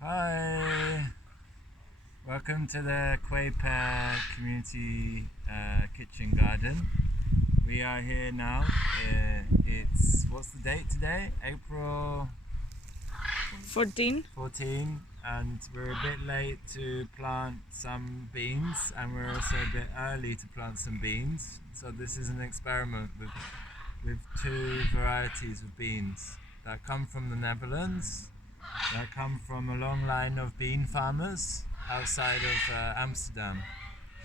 Hi! Welcome to the Kweeper community kitchen garden. We are here now. What's the date today? April 14. And we're a bit late to plant some beans, and we're also a bit early to plant some beans. So this is an experiment with two varieties of beans that come from the Netherlands, that come from a long line of bean farmers outside of Amsterdam.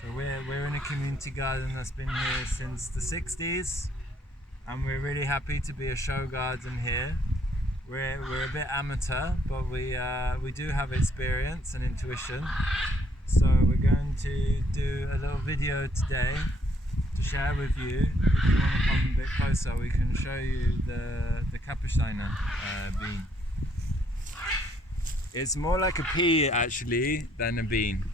So we're in a community garden that's been here since the 60s, and we're really happy to be a show garden here. We're a bit amateur, but we do have experience and intuition. So we're going to do a little video today to share with you. If you want to come a bit closer, we can show you the Kapuzijner bean. It's more like a pea actually than a bean.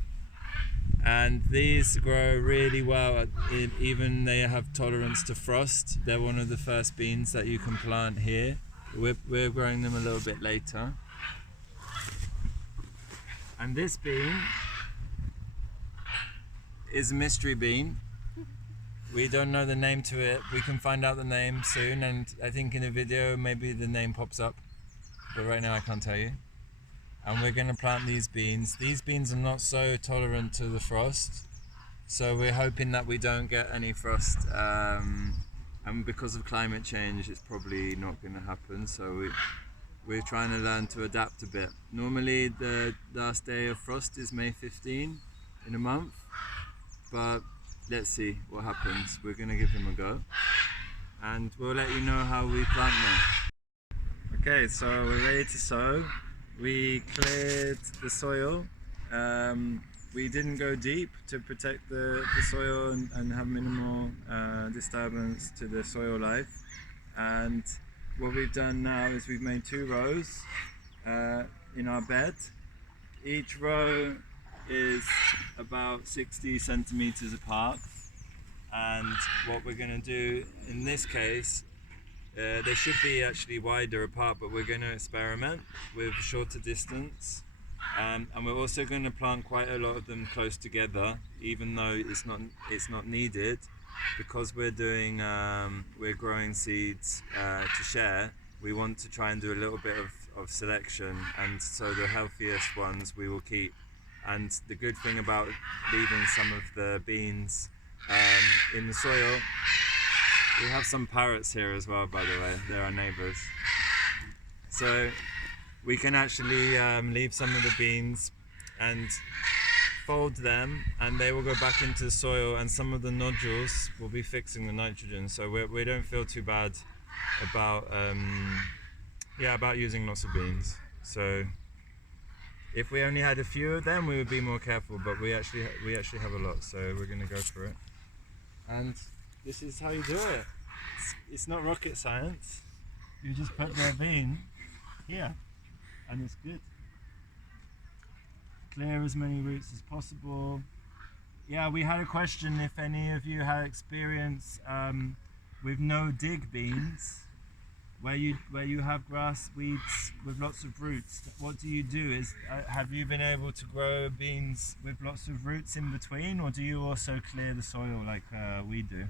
And these grow really well, even they have tolerance to frost. They're one of the first beans that you can plant here. We're growing them a little bit later. And this bean is a mystery bean. We don't know the name to it. We can find out the name soon, and I think in a video maybe the name pops up. But right now I can't tell you. And we're going to plant these beans. These beans are not so tolerant to the frost, so we're hoping that we don't get any frost. And because of climate change, it's probably not going to happen. So we're trying to learn to adapt a bit. Normally the last day of frost is May 15 in a month, but let's see what happens. We're going to give them a go, and we'll let you know how we plant them. Okay, so we're ready to sow. We cleared the soil. We didn't go deep to protect the soil and have minimal disturbance to the soil life. And what we've done now is we've made 2 rows in our bed. Each row is about 60 centimeters apart. And what we're going to do in this case, they should be actually wider apart, but we're going to experiment with a shorter distance. And we're also going to plant quite a lot of them close together, even though it's not needed, because we're growing seeds to share. We want to try and do a little bit of selection, and so the healthiest ones we will keep. And the good thing about leaving some of the beans in the soil, we have some parrots here as well, by the way. They're our neighbours. So we can actually leave some of the beans and fold them, and they will go back into the soil, and some of the nodules will be fixing the nitrogen. So we don't feel too bad about using lots of beans. So if we only had a few of them, we would be more careful, but we actually have a lot, so we're going to go for it. And this is how you do it. It's not rocket science. You just put the bean here, and it's good. Clear as many roots as possible. Yeah, we had a question if any of you had experience with no dig beans, where you have grass weeds with lots of roots. What do you do? Have you been able to grow beans with lots of roots in between, or do you also clear the soil like we do?